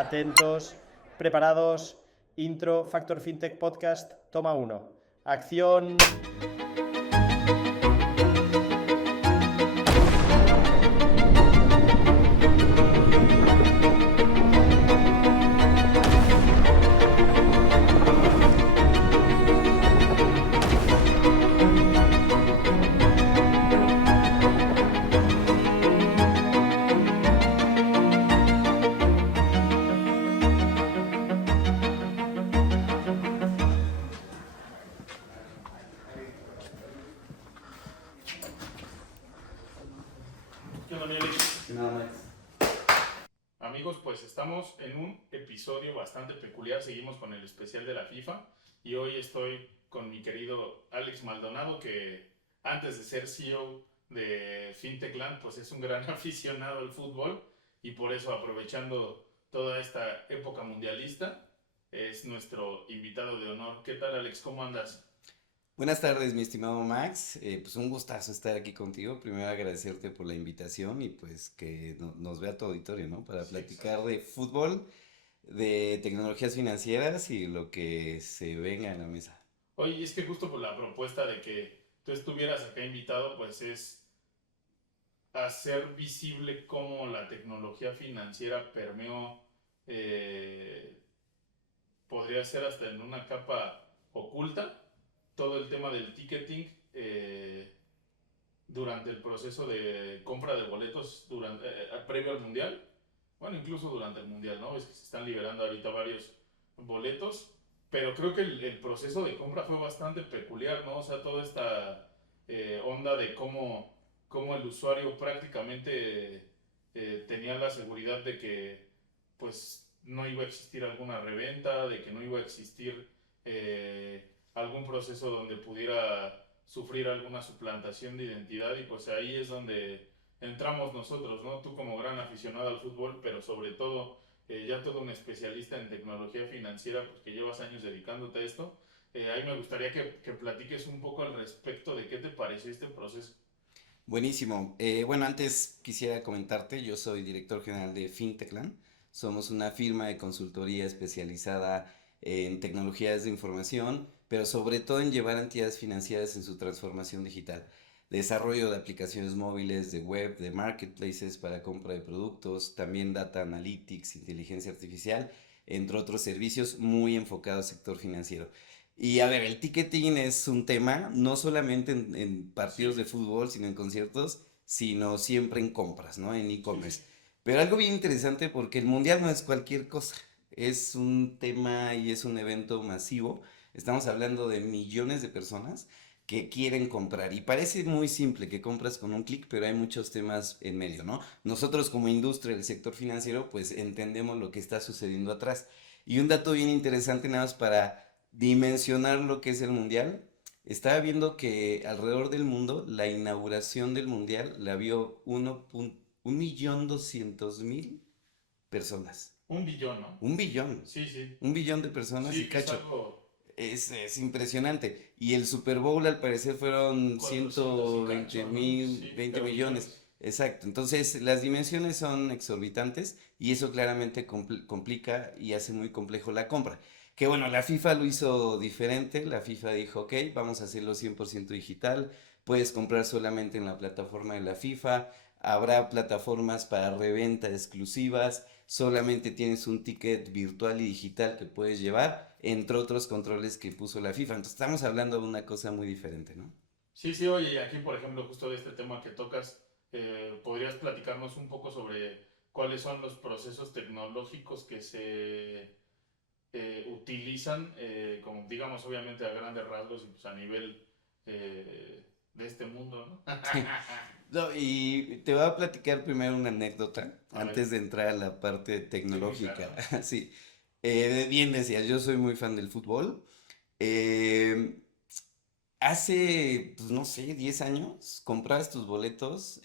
Atentos, preparados. Intro, Factor FinTech Podcast, toma 1. Acción. Amigos, pues estamos en un episodio bastante peculiar, seguimos con el especial de la FIFA y hoy estoy con mi querido Alex Maldonado, que antes de ser CEO de FinTechland, pues es un gran aficionado al fútbol y por eso, aprovechando toda esta época mundialista, es nuestro invitado de honor. ¿Qué tal, Alex? ¿Cómo andas? Buenas tardes, mi estimado Max. Pues un gustazo estar aquí contigo. Primero agradecerte por la invitación y pues que nos vea tu auditorio, ¿no? Para Sí, platicar exacto. de fútbol, de tecnologías financieras y lo que se venga en la mesa. Oye, y es que justo por la propuesta de que tú estuvieras acá invitado, pues es hacer visible cómo la tecnología financiera permeó, eh, podría ser hasta en una capa oculta, todo el tema del ticketing durante el proceso de compra de boletos previo al Mundial, bueno, incluso durante el Mundial, ¿no? Es que se están liberando ahorita varios boletos, pero creo que el proceso de compra fue bastante peculiar, ¿no? O sea, toda esta onda de cómo el usuario prácticamente tenía la seguridad de que pues no iba a existir alguna reventa, de que no iba a existir algún proceso donde pudiera sufrir alguna suplantación de identidad, y pues ahí es donde entramos nosotros, ¿no? Tú como gran aficionado al fútbol, pero sobre todo ya todo un especialista en tecnología financiera, pues que llevas años dedicándote a esto. Ahí me gustaría que platiques un poco al respecto de qué te pareció este proceso. Buenísimo. Bueno, antes quisiera comentarte, yo soy director general de FinTechland. Somos una firma de consultoría especializada en tecnologías de información, pero sobre todo en llevar a entidades financieras en su transformación digital. Desarrollo de aplicaciones móviles, de web, de marketplaces para compra de productos, también data analytics, inteligencia artificial, entre otros servicios muy enfocados al sector financiero. Y a ver, el ticketing es un tema, no solamente en partidos Sí, de fútbol, sino en conciertos, sino siempre en compras, ¿no? En sí, sí. e-commerce. Pero algo bien interesante porque el mundial no es cualquier cosa, es un tema y es un evento masivo. Estamos hablando de millones de personas que quieren comprar y parece muy simple que compras con un clic, pero hay muchos temas en medio, ¿no? Nosotros como industria del sector financiero, pues entendemos lo que está sucediendo atrás. Y un dato bien interesante nada más para dimensionar lo que es el mundial. Estaba viendo que alrededor del mundo la inauguración del mundial la vio 1.200.000 personas. Un billón, ¿no? Un billón. Sí, sí. Un billón de personas y Sí, que es cacho. algo Es impresionante. Y el Super Bowl al parecer fueron 400 y 120 cacho, ¿no? mil, Sí, 20 pero millones. millones. Exacto. Entonces las dimensiones son exorbitantes y eso claramente complica y hace muy complejo la compra. Que bueno, la FIFA lo hizo diferente. La FIFA dijo, ok, vamos a hacerlo 100% digital. Puedes comprar solamente en la plataforma de la FIFA. Habrá plataformas para reventa exclusivas, solamente tienes un ticket virtual y digital que puedes llevar, entre otros controles que puso la FIFA. Entonces estamos hablando de una cosa muy diferente, ¿no? Sí, sí, oye, y aquí por ejemplo, justo de este tema que tocas, ¿podrías platicarnos un poco sobre cuáles son los procesos tecnológicos que se utilizan, como digamos, obviamente a grandes rasgos y pues a nivel de este mundo, ¿no? No, y te voy a platicar primero una anécdota A ver, antes de entrar a la parte sí, muy claro, tecnológica. ¿no? Sí, bien decías, yo soy muy fan del fútbol. Eh, Hace, pues no sé, 10 años comprabas tus boletos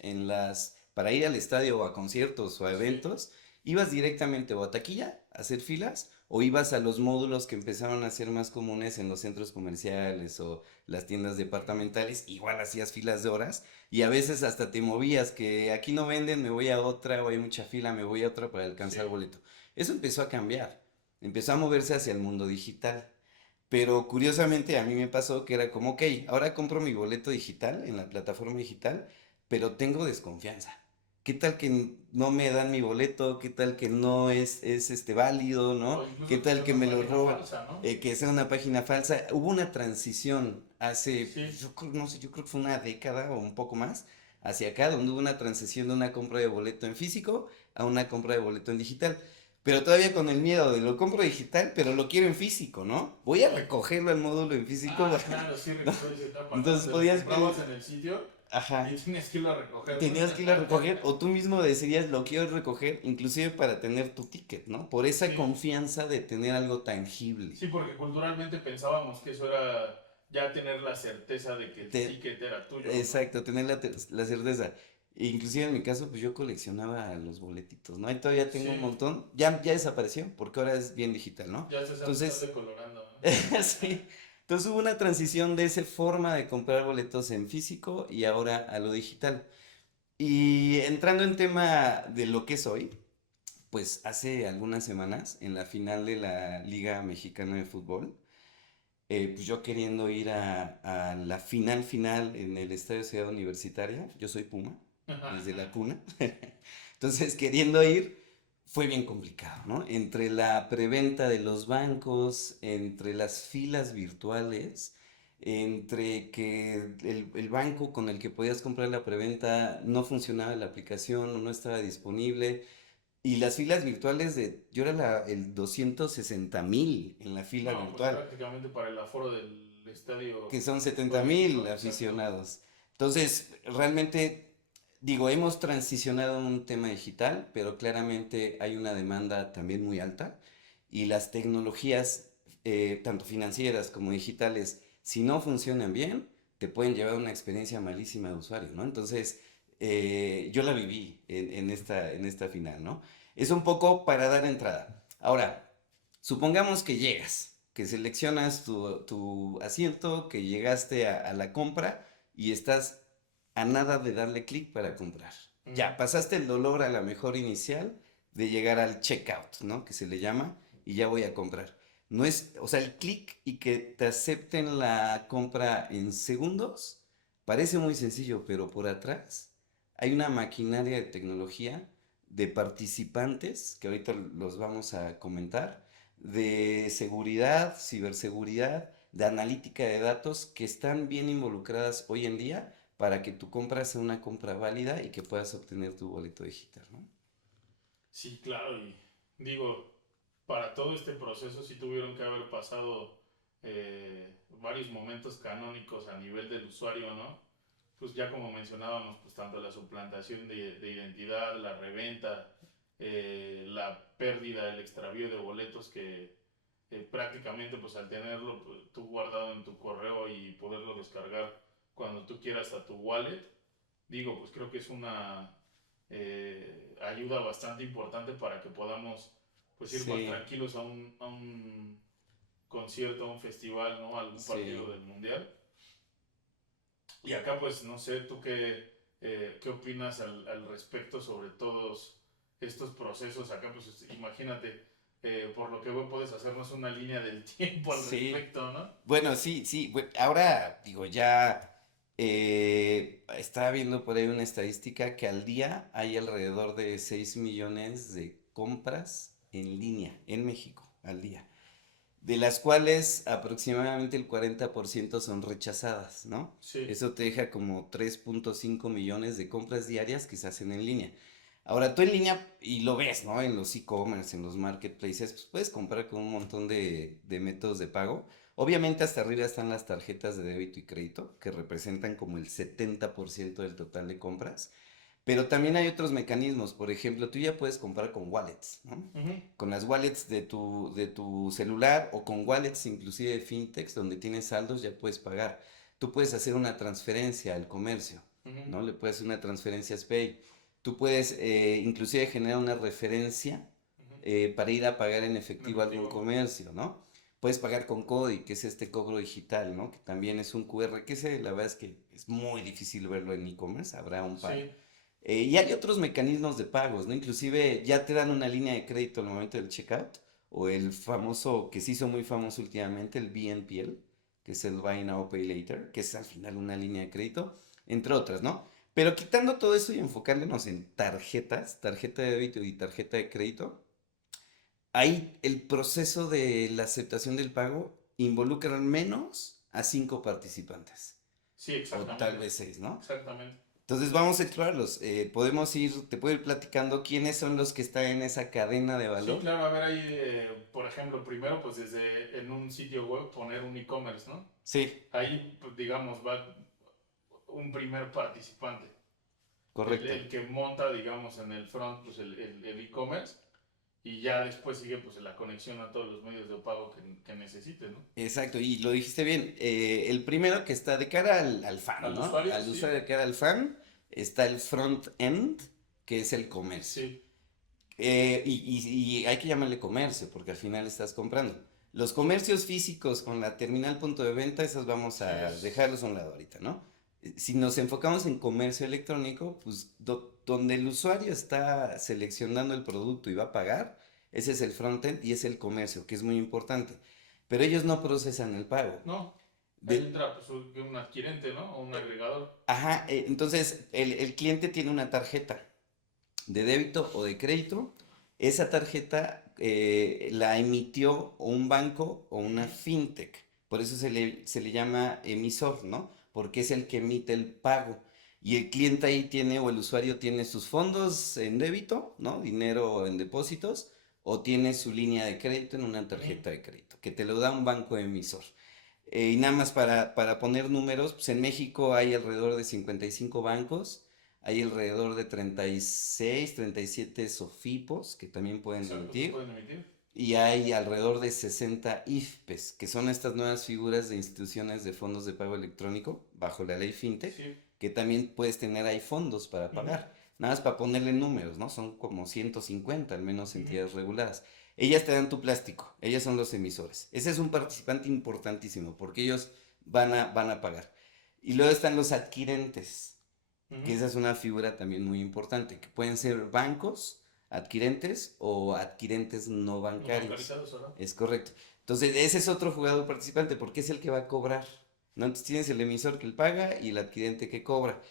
para ir al estadio o a conciertos o a Sí, eventos ibas directamente o a taquilla a hacer filas o ibas a los módulos que empezaron a ser más comunes en los centros comerciales o las tiendas departamentales, igual hacías filas de horas y a veces hasta te movías, que aquí no venden, me voy a otra, o hay mucha fila, me voy a otra para alcanzar el Sí. boleto. Eso empezó a cambiar, empezó a moverse hacia el mundo digital. Pero curiosamente a mí me pasó que era como, ok, ahora compro mi boleto digital en la plataforma digital, pero tengo desconfianza. ¿Qué tal que no me dan mi boleto? ¿Qué tal que no es válido, ¿no? O ¿Qué incluso que tal sea que una me lo página roban? falsa, ¿no? Que sea una página falsa. Hubo una transición hace, Sí. no sé, yo creo que fue una década o un poco más hacia acá, donde hubo una transición de una compra de boleto en físico a una compra de boleto en digital. Pero todavía con el miedo de lo compro digital, pero lo quiero en físico, ¿no? Voy a recogerlo al módulo en físico. Ah, claro, sí, ¿No? recuerdo esa etapa, ¿no? Entonces Donde lo podías comprabas pedir, en el sitio y ajá, tienes que irlo a recoger, ¿no? tenías que ir a recoger o tú mismo decidías lo quiero recoger, inclusive para tener tu ticket, ¿no? Por esa Sí, confianza de tener algo tangible. sí, porque culturalmente pensábamos que eso era ya tener la certeza de que el Te- ticket era tuyo, ¿no? exacto, tener la certeza. Inclusive en mi caso, pues yo coleccionaba los boletitos, ¿no? Y todavía tengo un Sí, montón. Ya desapareció, porque ahora es bien digital, ¿no? ya se están Entonces, decolorando, ¿no? sí. Entonces hubo una transición de esa forma de comprar boletos en físico y ahora a lo digital. Y entrando en tema de lo que es hoy, pues hace algunas semanas, en la final de la Liga Mexicana de Fútbol, pues yo queriendo ir a la final en el Estadio Ciudad Universitaria, yo soy Puma, desde la cuna, entonces queriendo ir, fue bien complicado, ¿no? Entre la preventa de los bancos, entre las filas virtuales, entre que el banco con el que podías comprar la preventa no funcionaba la aplicación o no estaba disponible, y las filas virtuales yo era el 260,000 en la fila No, pues virtual, prácticamente para el aforo del estadio que son 70,000 olímpico, exacto. aficionados. Entonces, realmente, digo, hemos transicionado a un tema digital, pero claramente hay una demanda también muy alta y las tecnologías, tanto financieras como digitales, si no funcionan bien, te pueden llevar a una experiencia malísima de usuario, ¿no? Entonces, yo la viví en esta final, ¿no? Es un poco para dar entrada. Ahora, supongamos que llegas, que seleccionas tu asiento, que llegaste a la compra y estás a nada de darle clic para comprar. Ujú. Ya, pasaste el dolor a la mejor inicial de llegar al checkout, ¿no? Que se le llama, y ya voy a comprar. No es, o sea, el clic y que te acepten la compra en segundos, parece muy sencillo, pero por atrás hay una maquinaria de tecnología de participantes, que ahorita los vamos a comentar, de seguridad, ciberseguridad, de analítica de datos que están bien involucradas hoy en día para que tu compra sea una compra válida y que puedas obtener tu boleto digital, ¿no? Sí, claro, y digo, para todo este proceso sí tuvieron que haber pasado varios momentos canónicos a nivel del usuario, ¿no? Pues ya como mencionábamos, pues tanto la suplantación de identidad, la reventa, la pérdida, el extravío de boletos que prácticamente pues al tenerlo pues, tú guardado en tu correo y poderlo descargar cuando tú quieras a tu wallet, digo, pues creo que es una ayuda bastante importante para que podamos pues ir más Sí, tranquilos a un concierto, a un festival, ¿no? A algún partido sí. del mundial. Y acá pues no sé, tú qué opinas al respecto sobre todos estos procesos. Acá pues imagínate, por lo que veo puedes hacernos una línea del tiempo al Sí. respecto, ¿no? Bueno, sí, sí. Ahora, digo, ya estaba viendo por ahí una estadística que al día hay alrededor de 6 millones de compras en línea en México al día, de las cuales aproximadamente el 40% son rechazadas, ¿no? Sí. Eso te deja como 3.5 millones de compras diarias que se hacen en línea. Ahora, tú en línea, y lo ves, ¿no? En los e-commerce, en los marketplaces, pues puedes comprar con un montón de métodos de pago. Obviamente hasta arriba están las tarjetas de débito y crédito, que representan como el 70% del total de compras. Pero también hay otros mecanismos. Por ejemplo, tú ya puedes comprar con wallets, ¿no? Ujú, Con las wallets de tu celular o con wallets inclusive de fintechs donde tienes saldos ya puedes pagar. Tú puedes hacer una transferencia al comercio, ujú. ¿no? Le puedes hacer una transferencia a SPAY. tú puedes inclusive generar una referencia para ir a pagar en efectivo a algún comercio, ¿no? Puedes pagar con CODI, que es este cobro digital, ¿no? Que también es un QR, que ese, la verdad es que es muy difícil verlo en e-commerce, habrá un par. Sí, Y hay otros mecanismos de pagos, ¿no? Inclusive ya te dan una línea de crédito al momento del checkout, o el famoso, que se hizo muy famoso últimamente, el BNPL, que es el Buy Now Pay Later, que es al final una línea de crédito, entre otras, ¿no? Pero quitando todo eso y enfocándonos en tarjetas, tarjeta de débito y tarjeta de crédito, ahí el proceso de la aceptación del pago involucra al menos a 5 participantes, sí, o tal exactamente. vez 6, ¿no? Exactamente. Entonces vamos a explorarlos. Podemos ir, te puedo ir platicando quiénes son los que están en esa cadena de Sí, valor. claro, a ver ahí, por ejemplo, primero, pues desde en un sitio web poner un e-commerce, ¿no? Sí, Ahí, pues, digamos, va un primer participante, correcto. el que monta, digamos, en el front, pues el e-commerce, y ya después sigue, pues, la conexión a todos los medios de pago que necesite, ¿no? Exacto, y lo dijiste bien. El primero que está de cara al fan, Al ¿no? usuario, Al sí, usuario de cara al fan, está el front end, que es el comercio. sí, Y hay que llamarle comercio, porque al final estás comprando. Los comercios físicos con la terminal punto de venta, esos vamos sí, a dejarlos a un lado ahorita, ¿no? Si nos enfocamos en comercio electrónico, pues donde el usuario está seleccionando el producto y va a pagar, ese es el frontend y es el comercio, que es muy importante. Pero ellos no procesan el pago. no, ahí De, entra, pues, un adquirente, ¿no? O un agregador, ajá, entonces el cliente tiene una tarjeta de débito o de crédito. Esa tarjeta la emitió o un banco o una fintech. Por eso se le llama emisor, ¿no? Porque es el que emite el pago. Y el cliente ahí tiene, o el usuario tiene sus fondos en débito, ¿no? Dinero en depósitos, o tiene su línea de crédito en una tarjeta de crédito, que te lo da un banco emisor. Y nada más para poner números, pues en México hay alrededor de 55 bancos, hay alrededor de 36, 37 SOFIPOS que también pueden exacto, que emitir, pueden emitir, y hay alrededor de 60 IFPES, que son estas nuevas figuras de instituciones de fondos de pago electrónico bajo la ley FinTech, sí, que también puedes tener ahí fondos para pagar. Nada más para ponerle números, ¿no? Son como 150 al menos entidades reguladas. Ellas te dan tu plástico, ellas son los emisores. Ese es un participante importantísimo porque ellos van a pagar. Y luego están los adquirentes, que esa es una figura también muy importante, que pueden ser bancos, adquirentes o adquirentes no no bancarios. bancarizados, ¿verdad? Es correcto. Entonces, ese es otro jugador participante porque es el que va a cobrar, ¿no? Entonces tienes el emisor que él paga y el adquirente que cobra.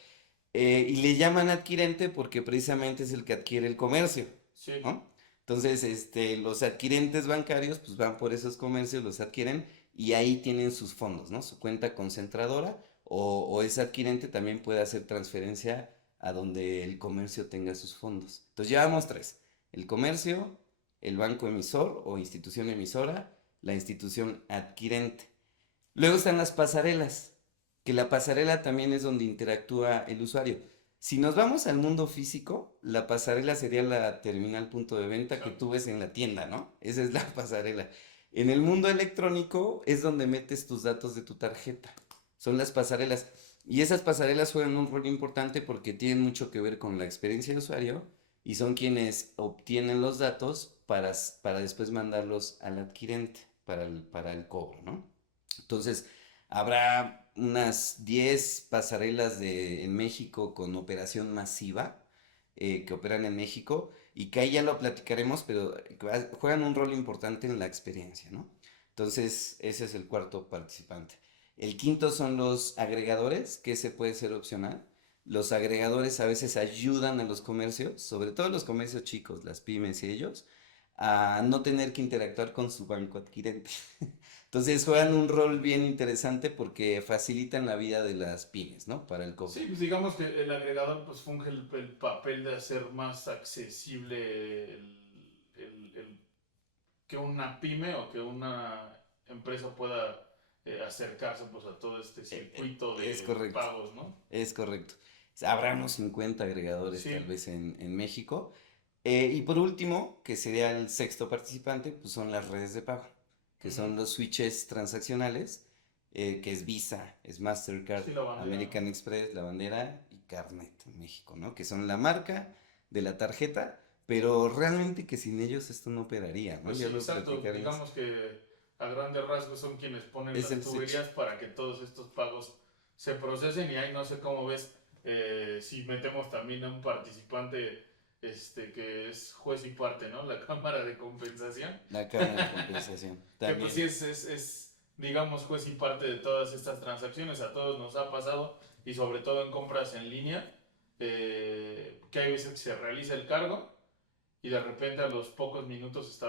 Y le llaman adquirente porque precisamente es el que adquiere el comercio, Sí, ¿no? Entonces, los adquirentes bancarios pues van por esos comercios, los adquieren y ahí tienen sus fondos, ¿no? Su cuenta concentradora o ese adquirente también puede hacer transferencia a donde el comercio tenga sus fondos. Entonces llevamos tres: el comercio, el banco emisor o institución emisora, la institución adquirente. Luego están las pasarelas, que la pasarela también es donde interactúa el usuario. Si nos vamos al mundo físico, la pasarela sería la terminal punto de venta que exacto. tú ves en la tienda, ¿no? Esa es la pasarela. En el mundo electrónico es donde metes tus datos de tu tarjeta. Son las pasarelas. Y esas pasarelas juegan un rol importante porque tienen mucho que ver con la experiencia de usuario y son quienes obtienen los datos para después mandarlos al adquirente para el cobro, ¿no? Entonces, habrá unas 10 pasarelas en México con operación masiva que operan en México y que ahí ya lo platicaremos, pero juegan un rol importante en la experiencia, ¿no? Entonces, ese es el cuarto participante. El quinto son los agregadores, que ese puede ser opcional. Los agregadores a veces ayudan a los comercios, sobre todo los comercios chicos, las pymes y ellos, a no tener que interactuar con su banco adquirente. Entonces juegan un rol bien interesante porque facilitan la vida de las pymes, ¿no? Para el cobro. Sí, pues digamos que el agregador pues funge el papel de hacer más accesible que una pyme o que una empresa pueda acercarse pues a todo este circuito Es de correcto, pagos, ¿no? es correcto. Habrá unos 50 agregadores tal Sí, vez en México. Y por último, que sería el sexto participante, pues son las redes de pago, que ujú, son los switches transaccionales, que es Visa, es Mastercard, sí, la bandera, American Express, La Bandera y Carnet en México, ¿no? Que son la marca, de la tarjeta, pero realmente que sin ellos esto no operaría, ¿no? Pues Ya sí, lo exacto. platicaremos. Digamos que a grandes rasgos son quienes ponen Es las el switch. tuberías para que todos estos pagos se procesen y ahí no sé cómo ves si metemos también a un participante que es juez y parte, ¿no? La Cámara de Compensación. La cámara de compensación, Que pues sí también. digamos, juez y parte de todas estas transacciones. A todos nos ha pasado y sobre todo en compras en línea, que hay veces que se realiza el cargo y de repente a los pocos minutos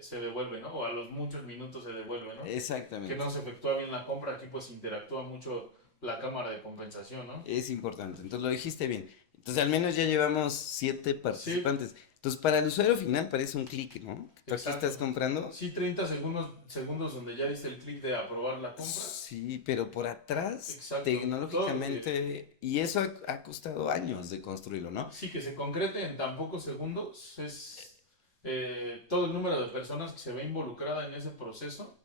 se devuelve, ¿no? O a los muchos minutos se devuelve, ¿no? Que Exactamente. no se efectúa bien la compra, aquí pues interactúa mucho la cámara de compensación, ¿no? Es importante. Entonces lo dijiste bien. Entonces al menos ya llevamos 7 Sí, participantes. Entonces para el usuario final parece un clic, ¿no? Tú aquí estás exacto. comprando. Sí, 30 segundos donde ya diste el clic de aprobar la compra. Sí, pero por atrás, Exacto. Todo tecnológicamente, y eso ha costado años de construirlo, ¿no? sí, que se concrete en tan pocos segundos es todo el número de personas que se ve involucrada en ese proceso,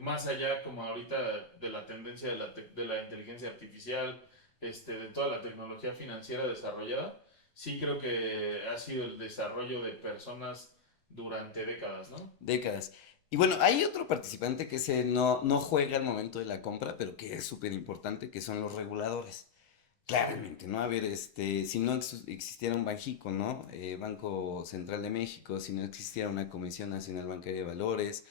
más allá como ahorita de la tendencia de la inteligencia artificial, de toda la tecnología financiera desarrollada, sí creo que ha sido el desarrollo de personas durante décadas, ¿no? Décadas. Y bueno, hay otro participante que ese no juega al momento de la compra, pero que es súper importante, que son los reguladores. Claramente, ¿no? A ver, si no existiera un Banxico, ¿no? Banco Central de México, si no existiera una Comisión Nacional Bancaria de Valores,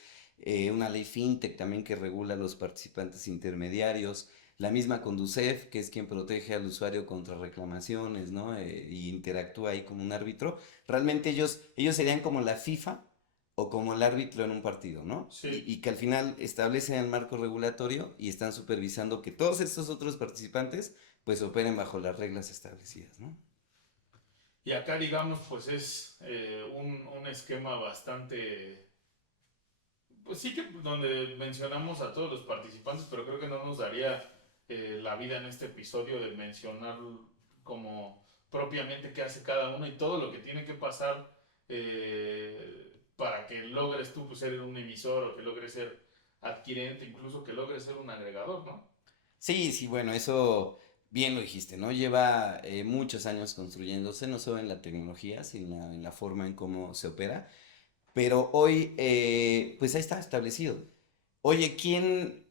una ley FinTech también que regula a los participantes intermediarios, la misma Conducef, que es quien protege al usuario contra reclamaciones, ¿no? Y interactúa ahí como un árbitro. Realmente ellos serían como la FIFA o como el árbitro en un partido, ¿no? Sí. Y que al final establecen el marco regulatorio y están supervisando que todos estos otros participantes pues operen bajo las reglas establecidas, ¿no? Y acá, digamos, pues es un esquema bastante, pues sí que donde mencionamos a todos los participantes, pero creo que no nos daría la vida en este episodio de mencionar como propiamente qué hace cada uno y todo lo que tiene que pasar para que logres tú pues, ser un emisor o que logres ser adquirente, incluso que logres ser un agregador, ¿no? Sí, sí, bueno, eso bien lo dijiste, ¿no? Lleva muchos años construyéndose, no solo en la tecnología, sino en la forma en cómo se opera, pero hoy, pues ahí está establecido. Oye, ¿quién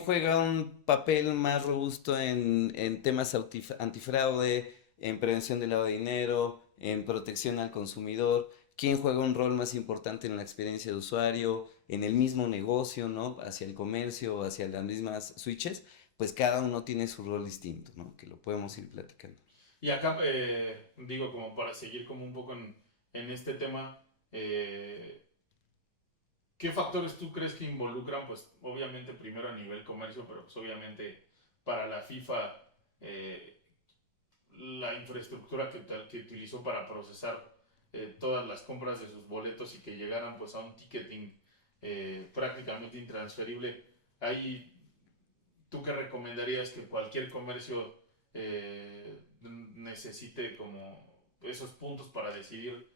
juega un papel más robusto en temas antifraude, en prevención del lavado de dinero, en protección al consumidor? ¿Quién juega un rol más importante en la experiencia de usuario, en el mismo negocio, ¿no? Hacia el comercio, hacia las mismas switches, pues cada uno tiene su rol distinto, ¿no? Que lo podemos ir platicando. Y acá, digo, como para seguir como un poco en este tema, eh, ¿qué factores tú crees que involucran? Pues obviamente primero a nivel comercio, pero pues obviamente para la FIFA, eh, la infraestructura que utilizó para procesar todas las compras de sus boletos y que llegaran pues a un ticketing prácticamente intransferible. Ahí, ¿tú qué recomendarías que cualquier comercio necesite como esos puntos para decidir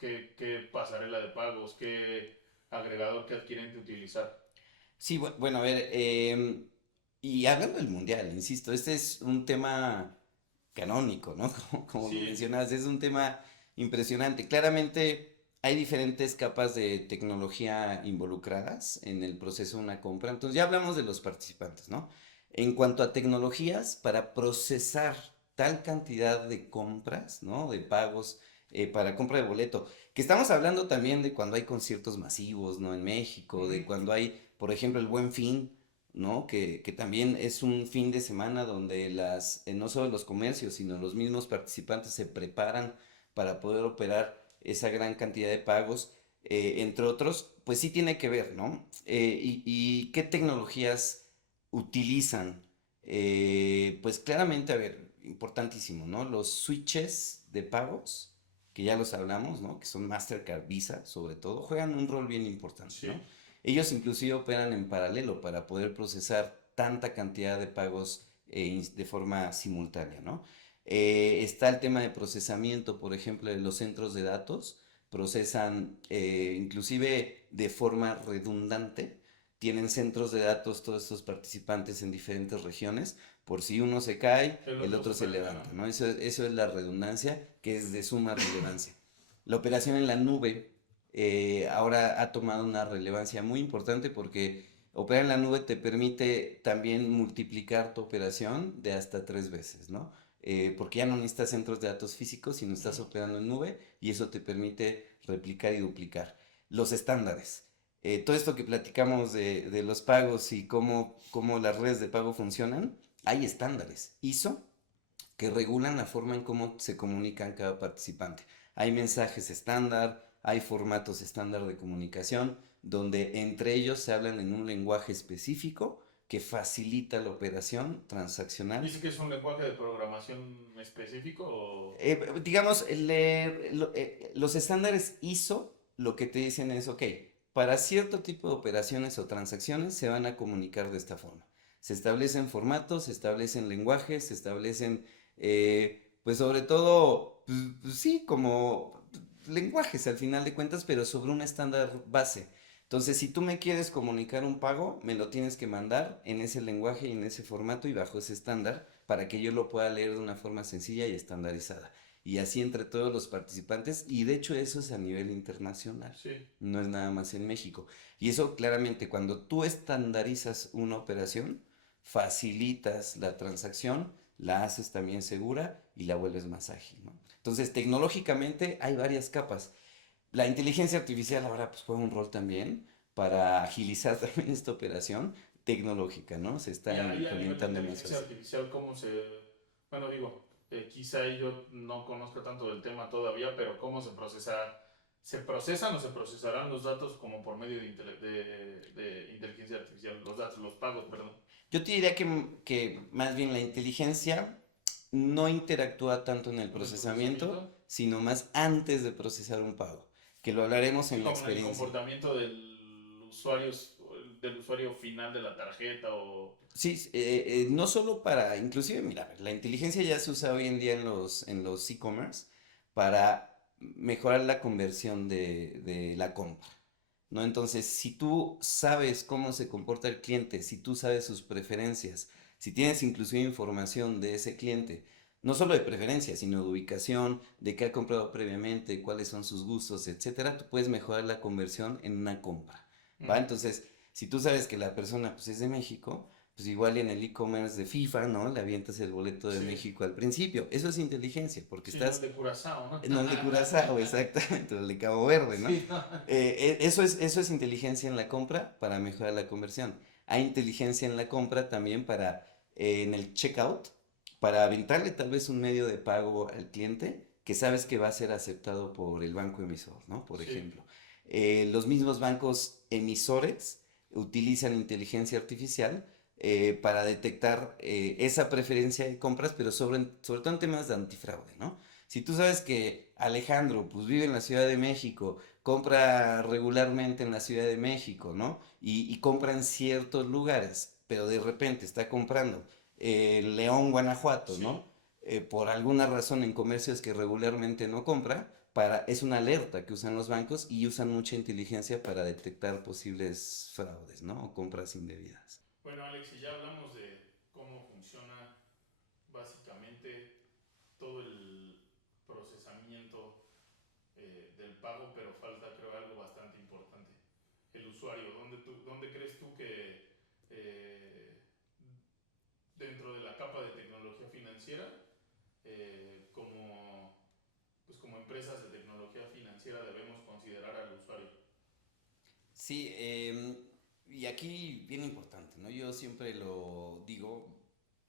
qué pasarela de pagos, qué agregador, qué adquirente utilizar? Sí, bueno, a ver, y hablando del mundial, insisto, este es un tema canónico, ¿no? Como lo Sí, mencionabas, es un tema impresionante. Claramente hay diferentes capas de tecnología involucradas en el proceso de una compra. Entonces ya hablamos de los participantes, ¿no? En cuanto a tecnologías, para procesar tal cantidad de compras, ¿no? De pagos para compra de boleto, que estamos hablando también de cuando hay conciertos masivos, ¿no? En México, de ujú, cuando hay, por ejemplo, el Buen Fin, ¿no? Que también es un fin de semana donde no solo los comercios, sino los mismos participantes se preparan para poder operar esa gran cantidad de pagos, entre otros, pues sí tiene que ver, ¿no? Y qué tecnologías utilizan. Pues claramente, a ver, importantísimo, ¿no? Los switches de pagos, que ya los hablamos, ¿no? Que son Mastercard, Visa, sobre todo, juegan un rol bien importante, sí. ¿no? Ellos inclusive operan en paralelo para poder procesar tanta cantidad de pagos de forma simultánea, ¿no? Está el tema de procesamiento, por ejemplo, de los centros de datos, procesan inclusive de forma redundante, tienen centros de datos todos estos participantes en diferentes regiones Por si uno se cae, El el otro otro se se puede, levanta, claro. ¿no? Eso es la redundancia que es de suma relevancia. La operación en la nube ahora ha tomado una relevancia muy importante porque operar en la nube te permite también multiplicar tu operación de hasta 3 veces, ¿no? Porque ya no necesitas centros de datos físicos, sino estás Ujú. operando en nube y eso te permite replicar y duplicar. Los estándares. Todo esto que platicamos de los pagos y cómo las redes de pago funcionan, hay estándares ISO que regulan la forma en cómo se comunican cada participante. Hay mensajes estándar, hay formatos estándar de comunicación, donde entre ellos se hablan en un lenguaje específico que facilita la operación transaccional. ¿Dice que es un lenguaje de programación específico o...? Digamos, los estándares ISO lo que te dicen es, ok, para cierto tipo de operaciones o transacciones se van a comunicar de esta forma. Se establecen formatos, se establecen lenguajes, se establecen, pues sobre todo, pues sí, como lenguajes al final de cuentas, pero sobre un estándar base. Entonces, si tú me quieres comunicar un pago, me lo tienes que mandar en ese lenguaje y en ese formato y bajo ese estándar para que yo lo pueda leer de una forma sencilla y estandarizada. Y así entre todos los participantes, y de hecho eso es a nivel internacional, Sí. no es nada más en México. Y eso claramente, cuando tú estandarizas una operación, facilitas la transacción, la haces también segura y la vuelves más ágil, ¿no? Entonces, tecnológicamente hay varias capas. La inteligencia artificial ahora pues juega un rol también para agilizar también esta operación tecnológica, ¿no? Se Y está ahí a nivel de implementando más inteligencia fácil. artificial, ¿cómo se...? Bueno, digo, quizá yo no conozco tanto del tema todavía, pero ¿cómo se procesa? ¿Se procesan o se procesarán los datos como por medio de inteligencia artificial? Los datos, los pagos, perdón. Yo te diría que más bien la inteligencia no interactúa tanto en el Con el procesamiento, procesamiento. sino más antes de procesar un pago, que lo hablaremos Sí, en la como en el experiencia. comportamiento del usuario final de la tarjeta o... Sí, no solo para, inclusive, mira, la inteligencia ya se usa hoy en día en los e-commerce para mejorar la conversión de la compra, ¿no? Entonces, si tú sabes cómo se comporta el cliente, si tú sabes sus preferencias, si tienes inclusive información de ese cliente, no solo de preferencias, sino de ubicación, de qué ha comprado previamente, cuáles son sus gustos, etcétera, tú puedes mejorar la conversión en una compra, ¿va? Ujú. Entonces, si tú sabes que la persona pues es de México, pues igual en el e-commerce de FIFA, ¿no? Le avientas el boleto de Sí, México al principio. Eso es inteligencia, porque sí, no el estás de Curazao, ¿no? no el de Curazao, exactamente, o el de Cabo Verde, ¿no? Sí, no. Eso es inteligencia en la compra para mejorar la conversión. Hay inteligencia en la compra también para, en el checkout, para aventarle tal vez un medio de pago al cliente que sabes que va a ser aceptado por el banco emisor, ¿no? Por Sí, ejemplo. Los mismos bancos emisores utilizan inteligencia artificial para detectar esa preferencia de compras, pero sobre todo en temas de antifraude, ¿no? Si tú sabes que Alejandro pues vive en la Ciudad de México, compra regularmente en la Ciudad de México, ¿no? Y compra en ciertos lugares, pero de repente está comprando León, Guanajuato, sí. ¿no? Por alguna razón en comercios que regularmente no compra, es una alerta que usan los bancos y usan mucha inteligencia para detectar posibles fraudes, ¿no? O compras indebidas. Bueno, Alex, y ya hablamos de cómo funciona básicamente todo el procesamiento del pago, pero falta creo algo bastante importante, el usuario. ¿Dónde crees tú que eh, dentro de la capa de tecnología financiera, como empresas de tecnología financiera debemos considerar al usuario? Sí, y aquí bien importante, ¿no? Yo siempre lo digo,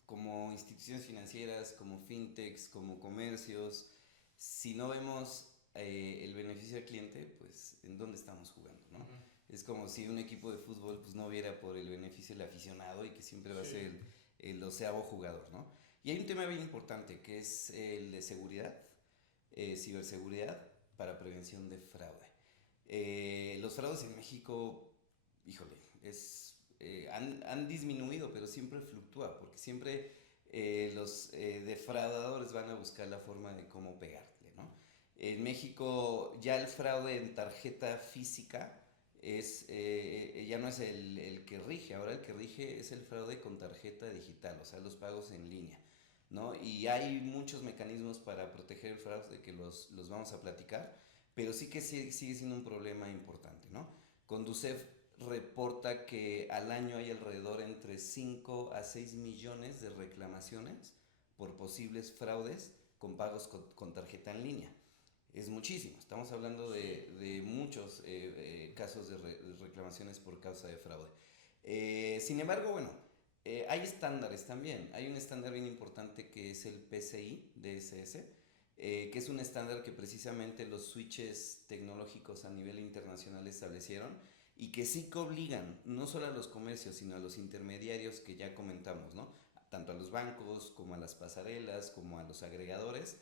como instituciones financieras, como fintechs, como comercios, si no vemos el beneficio al cliente, pues ¿en dónde estamos jugando, no? Ujú. Es como si un equipo de fútbol pues no viera por el beneficio del aficionado y que siempre va a ser Sí, el doceavo jugador, ¿no? Y hay un tema bien importante que es el de seguridad, ciberseguridad para prevención de fraude. Los fraudes en México, híjole, han disminuido, pero siempre fluctúa, porque siempre los defraudadores van a buscar la forma de cómo pegarle, ¿no? En México ya el fraude en tarjeta física ya no es el que rige, ahora el que rige es el fraude con tarjeta digital, o sea, los pagos en línea, ¿no? Y hay muchos mecanismos para proteger el fraude que los vamos a platicar, pero sí que sigue siendo un problema importante, ¿no? Conducef reporta que al año hay alrededor entre 5 a 6 millones de reclamaciones por posibles fraudes con pagos con tarjeta en línea. Es muchísimo, estamos hablando de muchos casos de reclamaciones por causa de fraude. Sin embargo, bueno, hay estándares también. Hay un estándar bien importante que es el PCI DSS, que es un estándar que precisamente los switches tecnológicos a nivel internacional establecieron y que sí que obligan no solo a los comercios, sino a los intermediarios que ya comentamos, ¿no? Tanto a los bancos como a las pasarelas, como a los agregadores,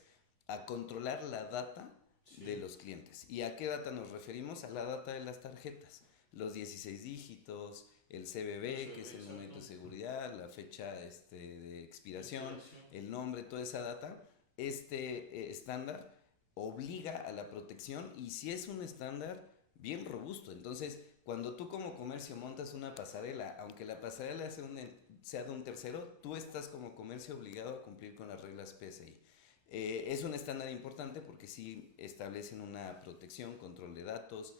a controlar la data de los clientes. ¿Y a qué data nos referimos? A la data de las tarjetas, los 16 dígitos, el CBB, que es el número de seguridad, la fecha de expiración, el nombre, toda esa data. Estándar obliga a la protección y si es un estándar bien robusto. Entonces, cuando tú como comercio montas una pasarela, aunque la pasarela sea de un tercero, tú estás como comercio obligado a cumplir con las reglas PCI. Es un estándar importante porque sí establecen una protección, control de datos,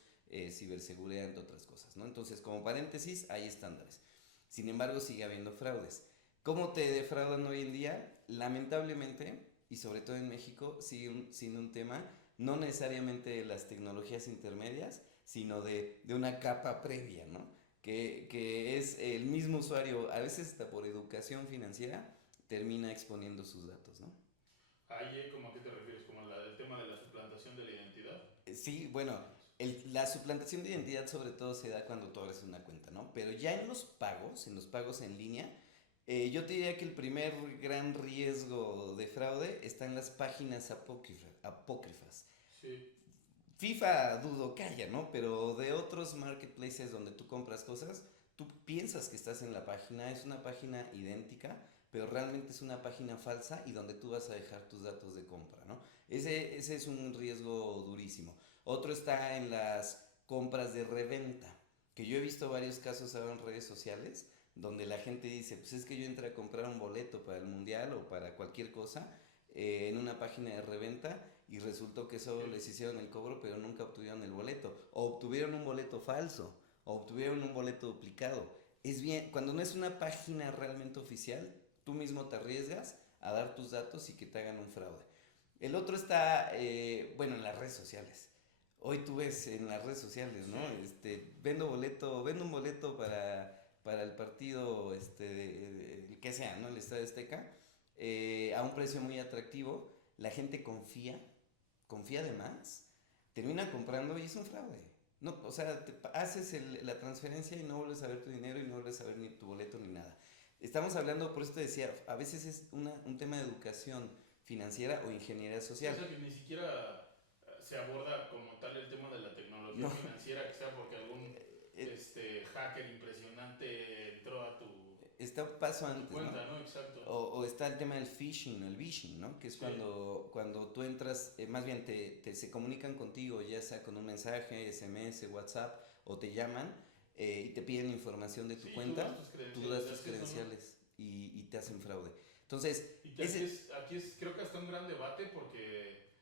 ciberseguridad, entre otras cosas, ¿no? Entonces, como paréntesis, hay estándares. Sin embargo, sigue habiendo fraudes. ¿Cómo te defraudan hoy en día? Lamentablemente, y sobre todo en México, sigue siendo un tema no necesariamente de las tecnologías intermedias, sino de una capa previa, ¿no? Que es el mismo usuario, a veces hasta por educación financiera, termina exponiendo sus datos, ¿no? Ahí, ¿cómo a qué te refieres? ¿Como el tema de la suplantación de la identidad? Sí, bueno, la suplantación de identidad sobre todo se da cuando tú abres una cuenta, ¿no? Pero ya en los pagos en línea, yo te diría que el primer gran riesgo de fraude está en las páginas apócrifas. Sí. FIFA dudo que haya, ¿no? Pero de otros marketplaces donde tú compras cosas, tú piensas que estás en la página, es una página idéntica, pero realmente es una página falsa y donde tú vas a dejar tus datos de compra, ¿no? Ese es un riesgo durísimo. Otro está en las compras de reventa, que yo he visto varios casos ahora en redes sociales donde la gente dice, pues es que yo entré a comprar un boleto para el mundial o para cualquier cosa en una página de reventa y resultó que solo les hicieron el cobro pero nunca obtuvieron el boleto, o obtuvieron un boleto falso, o obtuvieron un boleto duplicado. Es bien, cuando no es una página realmente oficial, tú mismo te arriesgas a dar tus datos y que te hagan un fraude. El otro está, bueno, en las redes sociales. Hoy tú ves en las redes sociales, ¿no? Vendo un boleto para el partido, el que sea, ¿no? El Estadio Azteca, a un precio muy atractivo. La gente confía de más, termina comprando y es un fraude. No, o sea, haces la transferencia y no vuelves a ver tu dinero y no vuelves a ver ni tu boleto ni nada. Estamos hablando, por eso te decía, a veces es un tema de educación financiera o ingeniería social. O sea que ni siquiera se aborda como tal el tema de la tecnología financiera, que sea porque algún hacker impresionante entró a tu está un paso antes, cuenta, ¿no? Exacto. O está el tema del phishing, el vishing, ¿no? Que es cuando tú entras, más bien se comunican contigo, ya sea con un mensaje, SMS, WhatsApp, o te llaman y te piden información de tu cuenta, tú das tus credenciales y te hacen fraude. Entonces, aquí es creo que hasta un gran debate porque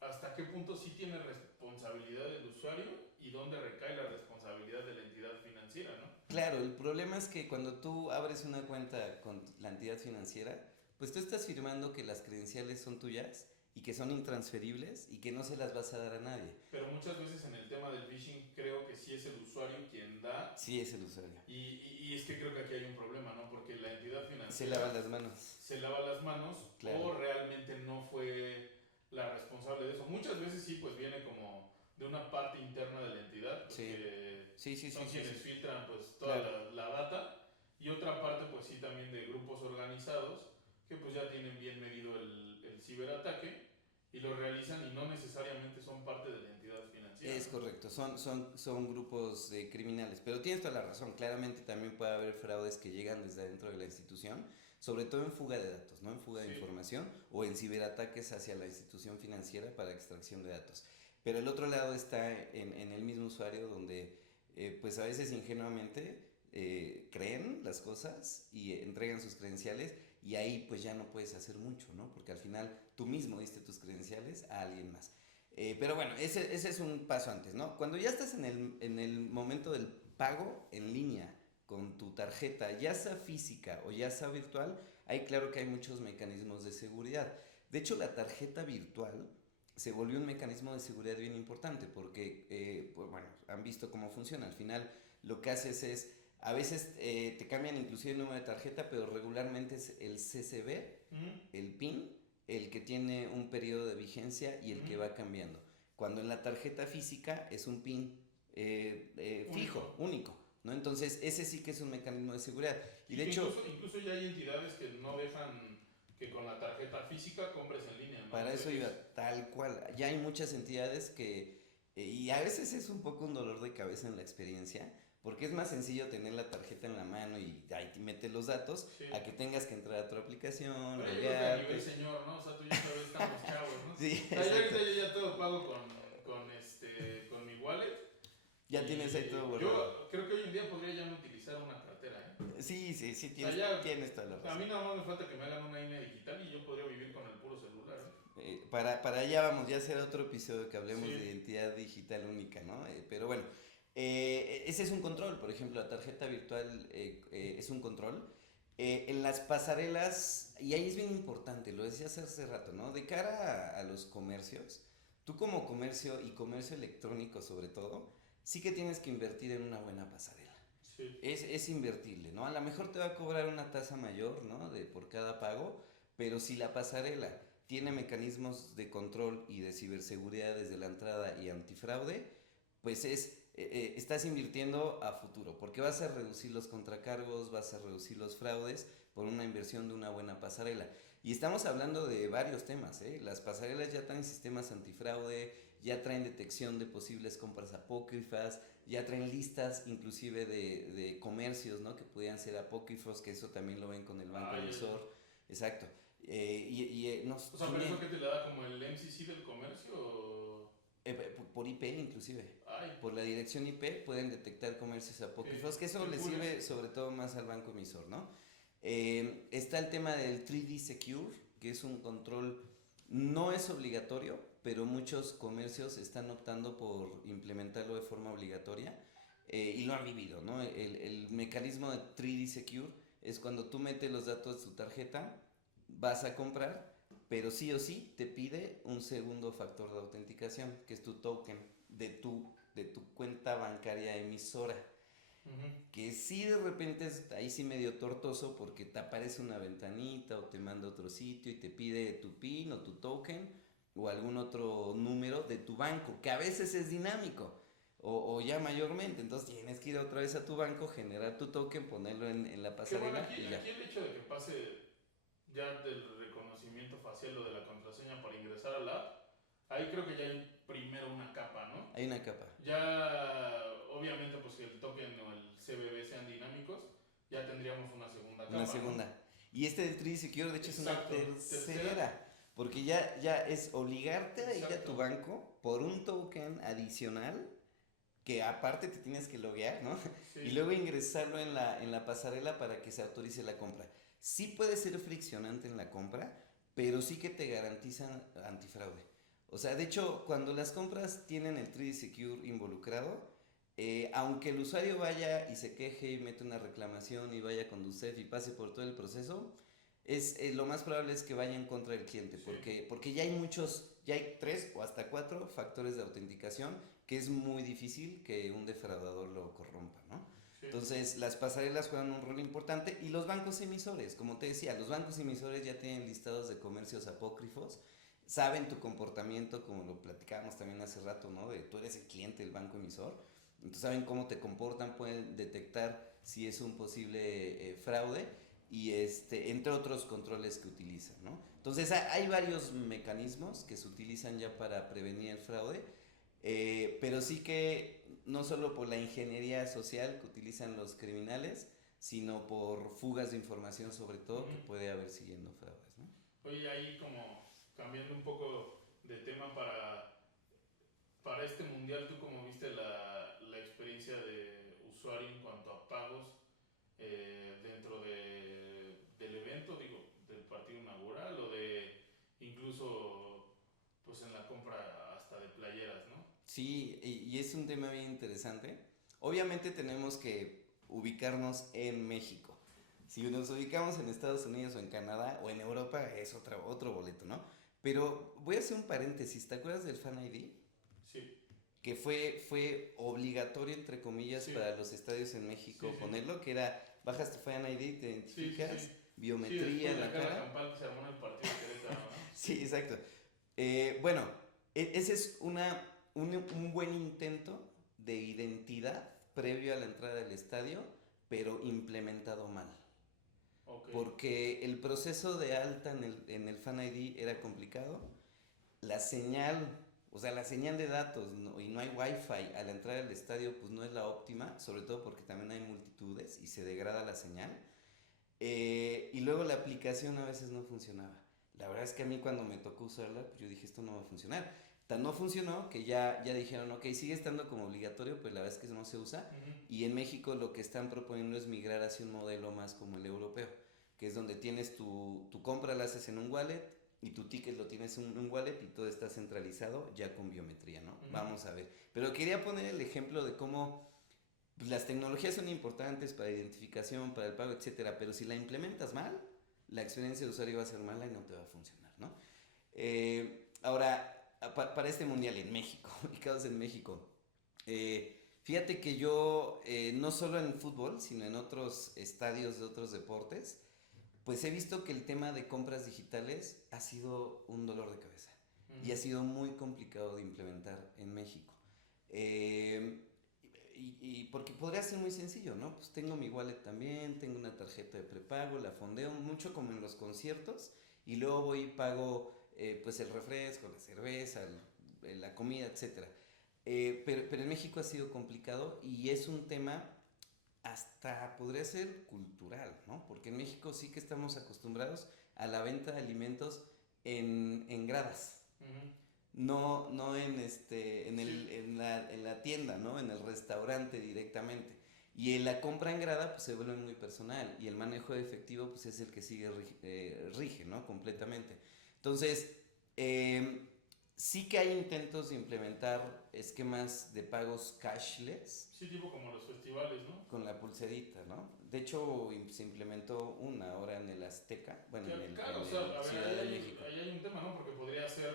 hasta qué punto sí tiene responsabilidad el usuario y dónde recae la responsabilidad de la entidad financiera, ¿no? Claro, el problema es que cuando tú abres una cuenta con la entidad financiera, pues tú estás firmando que las credenciales son tuyas y que son intransferibles y que no se las vas a dar a nadie. Pero muchas veces en el tema del phishing creo que sí es el usuario quien da. Sí es el usuario. Y es que creo que aquí hay un problema, ¿no? Porque la entidad financiera... Se lava las manos. Se lava las manos, claro. O realmente no fue la responsable de eso. Muchas veces sí, pues viene como de una parte interna de la entidad, pues son quienes filtran pues toda la data, y otra parte pues sí también de grupos organizados que pues ya tienen bien medido el ciberataque y lo realizan y no necesariamente son parte de la entidad financiera. Es correcto, son grupos criminales, pero tienes toda la razón, claramente también puede haber fraudes que llegan desde dentro de la institución, sobre todo en fuga de datos, ¿no? En fuga de información o en ciberataques hacia la institución financiera para extracción de datos. Pero el otro lado está en el mismo usuario donde pues a veces ingenuamente creen las cosas y entregan sus credenciales y ahí pues ya no puedes hacer mucho, ¿no? Porque al final tú mismo diste tus credenciales a alguien más. Pero bueno, ese es un paso antes, ¿no? Cuando ya estás en el momento del pago en línea con tu tarjeta, ya sea física o ya sea virtual, ahí claro que hay muchos mecanismos de seguridad. De hecho, la tarjeta virtual se volvió un mecanismo de seguridad bien importante porque, pues bueno, han visto cómo funciona. Al final lo que haces es, a veces te cambian inclusive el número de tarjeta, pero regularmente es el CCV, el PIN, el que tiene un periodo de vigencia y el que va cambiando. Cuando en la tarjeta física es un PIN fijo, único, ¿no? Entonces ese sí que es un mecanismo de seguridad. Y de hecho, incluso ya hay entidades que no dejan que con la tarjeta física compres en línea, ¿no? para eso iba tal cual. Ya hay muchas entidades que, y a veces es un poco un dolor de cabeza en la experiencia, porque es más sencillo tener la tarjeta en la mano y ahí te metes los datos, Sí. a que tengas que entrar a tu aplicación, Pero yo creo que a nivel señor, ¿no? O sea, tú ya sabes, estamos chavos, ¿no? Sí, o sea, yo ahorita yo ya todo pago con mi wallet. Ya tienes ahí todo borrado. Yo creo que hoy en día podría ya no utilizar una cartera, ¿eh? Sí, tienes, O sea, ya, tienes toda la a razón. mí nada más me falta que me hagan una INE digital y yo podría vivir con el puro celular, ¿eh? Para allá vamos, ya será otro episodio que hablemos Sí. de identidad digital única, ¿no? Pero bueno, ese es un control, por ejemplo, la tarjeta virtual es un control. En las pasarelas, y ahí es bien importante, lo decías hace rato, ¿no? De cara a los comercios, tú como comercio y comercio electrónico sobre todo, sí que tienes que invertir en una buena pasarela. Sí. Es invertible, ¿no? A lo mejor te va a cobrar una tasa mayor, ¿no? Por cada pago, pero si la pasarela tiene mecanismos de control y de ciberseguridad desde la entrada y antifraude, pues estás invirtiendo a futuro, porque vas a reducir los contracargos, vas a reducir los fraudes por una inversión de una buena pasarela. Y estamos hablando de varios temas, ¿eh? Las pasarelas ya traen sistemas antifraude, ya traen detección de posibles compras apócrifas, ya traen listas inclusive de comercios, ¿no? Que podían ser apócrifos, que eso también lo ven con el banco emisor. Exacto. O sea, ¿pero eso que te la da como el MCC del comercio o...? Por IP inclusive. Ay. Por la dirección IP pueden detectar comercios apócrifos, que eso le sirve sobre todo más al banco emisor, ¿no? Está el tema del 3D Secure, que es un control, no es obligatorio, pero muchos comercios están optando por implementarlo de forma obligatoria y lo han vivido, ¿no? El mecanismo de 3D Secure es cuando tú metes los datos de tu tarjeta, vas a comprar, pero sí o sí te pide un segundo factor de autenticación, que es tu token de tu cuenta bancaria emisora. Que sí de repente es ahí sí medio tortoso porque te aparece una ventanita o te manda a otro sitio y te pide tu PIN o tu token o algún otro número de tu banco, que a veces es dinámico o ya mayormente, entonces tienes que ir otra vez a tu banco, generar tu token, ponerlo en la pasarela. Bueno, y ya. aquí el hecho de que pase ya del reconocimiento facial o de la contraseña para ingresar a la app, ahí creo que ya hay primero una capa, ¿no? Hay una capa. Ya, obviamente, pues que el token o el CBB sean dinámicos, ya tendríamos una segunda capa. Una segunda. ¿No? Y este del 3D Secure, de hecho, Exacto. es una tercera. Porque ya es obligarte a ir a tu banco por un token adicional que aparte te tienes que loguear, ¿no? Sí. Y luego ingresarlo en la pasarela para que se autorice la compra. Sí puede ser friccionante en la compra, pero sí que te garantizan antifraude. O sea, de hecho, cuando las compras tienen el 3D Secure involucrado, aunque el usuario vaya y se queje y mete una reclamación y vaya con UCEF y pase por todo el proceso, lo más probable es que vaya en contra del cliente, sí. porque ya hay 3 o hasta 4 factores de autenticación que es muy difícil que un defraudador lo corrompa, ¿no? Sí. Entonces, las pasarelas juegan un rol importante y los bancos emisores, como te decía, los bancos emisores ya tienen listados de comercios apócrifos, saben tu comportamiento, como lo platicábamos también hace rato, ¿no? Tú eres el cliente del banco emisor, entonces saben cómo te comportan, pueden detectar si es un posible fraude y entre otros controles que utilizan, ¿no? Entonces hay varios mecanismos que se utilizan ya para prevenir el fraude, pero sí que no solo por la ingeniería social que utilizan los criminales, sino por fugas de información sobre todo que puede haber siguiendo fraudes, ¿no? Oye, ahí como cambiando un poco de tema para este mundial, ¿tú cómo viste la experiencia de dentro del evento, digo, del partido inaugural o de incluso pues en la compra hasta de playeras, ¿no? Sí, y es un tema bien interesante. Obviamente tenemos que ubicarnos en México. Si nos ubicamos en Estados Unidos o en Canadá o en Europa es otro boleto, ¿no? Pero voy a hacer un paréntesis. ¿Te acuerdas del Fan ID? Sí, Que fue obligatorio, entre comillas, sí, para los estadios en México sí, sí, ponerlo, que era, bajas tu Fan ID, te sí, sí, identificas, sí. Sí, biometría después en de la acá la cara. campal que se armó en el partido de Querétaro, ¿no? Sí, exacto. Bueno, ese es un buen intento de identidad previo a la entrada del estadio, pero implementado mal. Ok. Porque el proceso de alta en el Fan ID era complicado. La señal, o sea, la señal de datos y no hay wifi a la entrada del estadio, pues no es la óptima, sobre todo porque también hay multitudes y se degrada la señal. Y luego la aplicación a veces no funcionaba. La verdad es que a mí cuando me tocó usarla, pues yo dije, esto no va a funcionar. Tan no funcionó que ya dijeron, ok, sigue estando como obligatorio, pero la verdad es que no se usa. Ujú. Y en México lo que están proponiendo es migrar hacia un modelo más como el europeo, que es donde tienes tu compra, la haces en un wallet y tu ticket lo tienes en un wallet y todo está centralizado ya con biometría, ¿no? Ujú. Vamos a ver. Pero quería poner el ejemplo de cómo pues las tecnologías son importantes para identificación, para el pago, etcétera, pero si la implementas mal, la experiencia de usuario va a ser mala y no te va a funcionar, ¿no? Ahora, para este mundial en México, ubicados en México, fíjate que yo, no solo en fútbol, sino en otros estadios de otros deportes, pues he visto que el tema de compras digitales ha sido un dolor de cabeza y ha Ujú. sido muy complicado de implementar en México. Eh, y porque podría ser muy sencillo, ¿no? Pues tengo mi wallet también, tengo una tarjeta de prepago, la fondeo mucho como en los conciertos y luego voy y pago pues el refresco, la cerveza, la comida, etcétera. Pero en México ha sido complicado y es un tema hasta podría ser cultural, ¿no? Porque en México sí que estamos acostumbrados a la venta de alimentos en gradas. Ujú. No Sí, en la tienda, ¿no? En el restaurante directamente. Y en la compra en grada pues se vuelve muy personal y el manejo de efectivo pues es el que sigue rige, ¿no? Completamente. Entonces, eh, sí que hay intentos de implementar esquemas de pagos cashless sí, tipo como los festivales, ¿no? con la pulserita, ¿no? De hecho, se implementó una ahora en el Azteca, bueno, Claro, o en sea, el a ver, Ciudad de México. ahí hay un tema, ¿no? Porque podría ser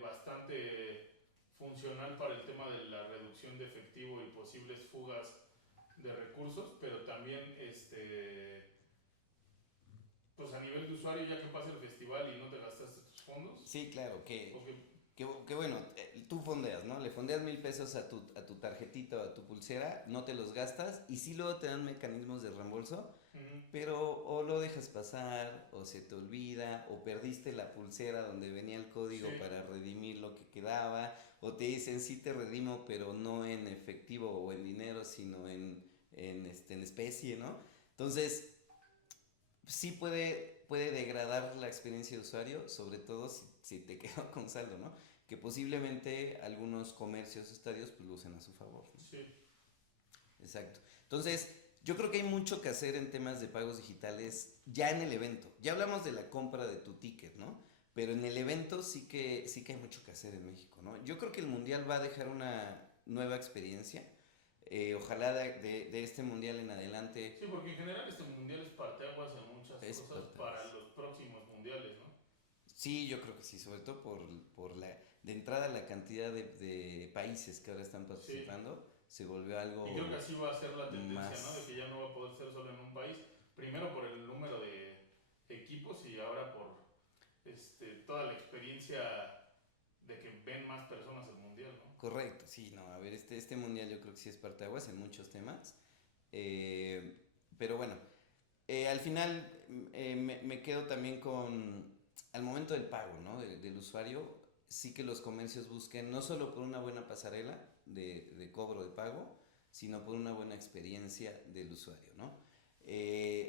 bastante funcional para el tema de la reducción de efectivo y posibles fugas de recursos, pero también, pues a nivel de usuario, ya que pasa el festival y no te gastaste tus fondos, Sí, claro, o que, que bueno, tú fondeas, ¿no? Le fondeas 1,000 pesos a tu tarjetita o a tu pulsera, no te los gastas y sí luego te dan mecanismos de reembolso, ujú, pero o lo dejas pasar, o se te olvida, o perdiste la pulsera donde venía el sí, código para redimir lo que quedaba, o te dicen sí te redimo, pero no en efectivo o en dinero, sino en especie, ¿no? Entonces, sí puede degradar la experiencia de usuario, sobre todo si te quedas con saldo, ¿no? Que posiblemente algunos comercios, estadios, pues lo usen a su favor, ¿no? sí. Exacto. Entonces, yo creo que hay mucho que hacer en temas de pagos digitales ya en el evento. Ya hablamos de la compra de tu ticket, ¿no? Pero en el evento sí que hay mucho que hacer en México, ¿no? Yo creo que el Mundial va a dejar una nueva experiencia. Ojalá de este Mundial en adelante Sí, porque en general este mundial es parteaguas en muchas es cosas para partaguas. los próximos mundiales, ¿no? Sí, yo creo que sí, sobre todo por de entrada la cantidad de países que ahora están Sí. participando, se volvió Y creo que algo así va a ser la tendencia, ¿no? De más. que ya no va a poder ser solo en un país. Primero por el número de equipos y ahora por toda la experiencia de que ven más personas el mundial, ¿no? Correcto, sí, no, a ver, este mundial yo creo que sí es parteaguas en muchos temas, eh, pero bueno, al final me quedo también al momento del pago, ¿no? Del usuario, sí que los comercios busquen no solo por una buena pasarela de cobro de pago, sino por una buena experiencia del usuario, ¿no?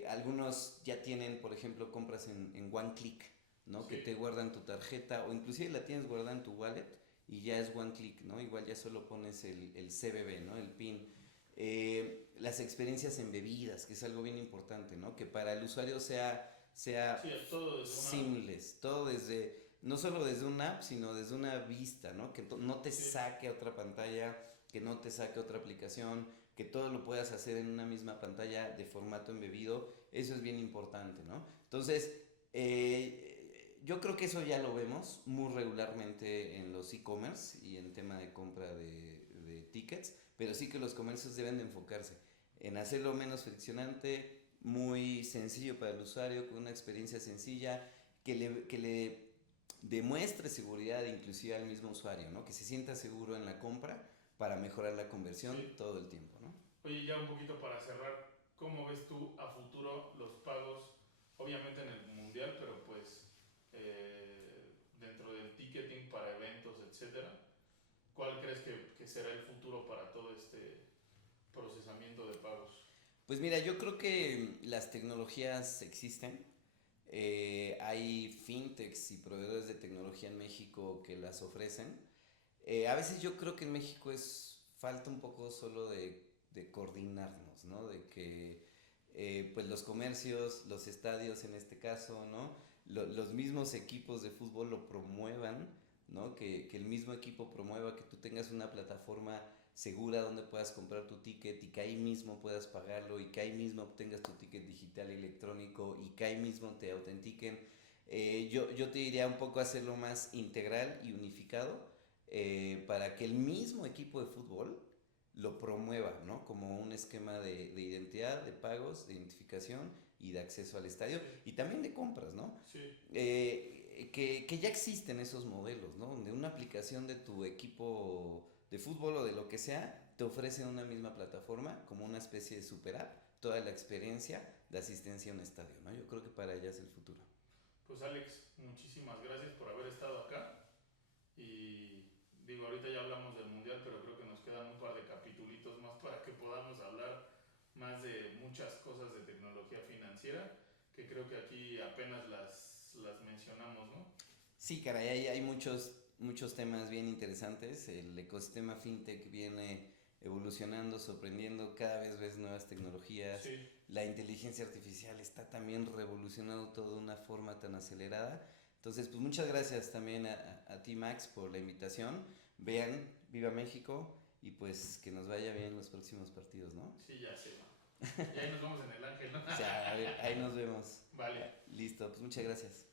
Algunos ya tienen, por ejemplo, compras en One Click, ¿no? Que Sí. te guardan tu tarjeta o inclusive la tienes guardada en tu wallet y ya es One Click, ¿no? Igual ya solo pones el CBB, ¿no? El PIN. Las experiencias en bebidas, que es algo bien importante, ¿no? Que para el usuario sea Sí, todo desde una... seamless, todo desde, no solo desde una app, sino desde una vista, ¿no? Que no te Sí, saque a otra pantalla, que no te saque a otra aplicación, que todo lo puedas hacer en una misma pantalla de formato embebido, eso es bien importante, ¿no? Entonces, yo creo que eso ya lo vemos muy regularmente en los e-commerce y en tema de compra de tickets, pero sí que los comercios deben de enfocarse en hacerlo menos friccionante, muy sencillo para el usuario, con una experiencia sencilla, que le demuestre seguridad inclusive al mismo usuario, ¿no? Que se sienta seguro en la compra para mejorar la conversión sí. todo el tiempo, ¿no? Oye, ya un poquito para cerrar, ¿cómo ves tú a futuro los pagos? Obviamente en el mundial, pero pues dentro del ticketing para eventos, etcétera. ¿Cuál crees que será el futuro para todo este procesamiento de pagos? Pues mira, yo creo que las tecnologías existen. Hay fintechs y proveedores de tecnología en México que las ofrecen. A veces yo creo que en México falta un poco solo de coordinarnos, ¿no? De que pues los comercios, los estadios en este caso, ¿no? Los mismos equipos de fútbol lo promuevan, ¿no? Que el mismo equipo promueva que tú tengas una plataforma segura donde puedas comprar tu ticket y que ahí mismo puedas pagarlo y que ahí mismo obtengas tu ticket digital electrónico y que ahí mismo te autentiquen. Yo te diría un poco hacerlo más integral y unificado para que el mismo equipo de fútbol lo promueva, ¿no? Como un esquema de identidad, de pagos, de identificación y de acceso al estadio Sí, y también de compras, ¿no? sí, Que ya existen esos modelos, ¿no? Donde una aplicación de tu equipo de fútbol o de lo que sea te ofrece en una misma plataforma como una especie de super app toda la experiencia de asistencia a un estadio, ¿no? Yo creo que para allá es el futuro. pues Alex, muchísimas gracias por haber estado acá. Y digo, ahorita ya hablamos del mundial, pero creo que nos quedan un par de capitulitos más para que podamos hablar más de muchas cosas de tecnología financiera, que creo que aquí apenas las mencionamos, ¿no? Sí, caray, hay muchos temas bien interesantes. El ecosistema fintech viene evolucionando, sorprendiendo, cada vez ves nuevas tecnologías. Sí, La inteligencia artificial está también revolucionando todo de una forma tan acelerada. Entonces, pues muchas gracias también a ti, Max, por la invitación. Vean, viva México y pues que nos vaya bien los próximos partidos, ¿no? sí, ya sé, ¿no? Y ahí nos vemos en el Ángel, ¿no? O sea, a ver, ahí nos vemos. Vale. Listo, pues muchas gracias.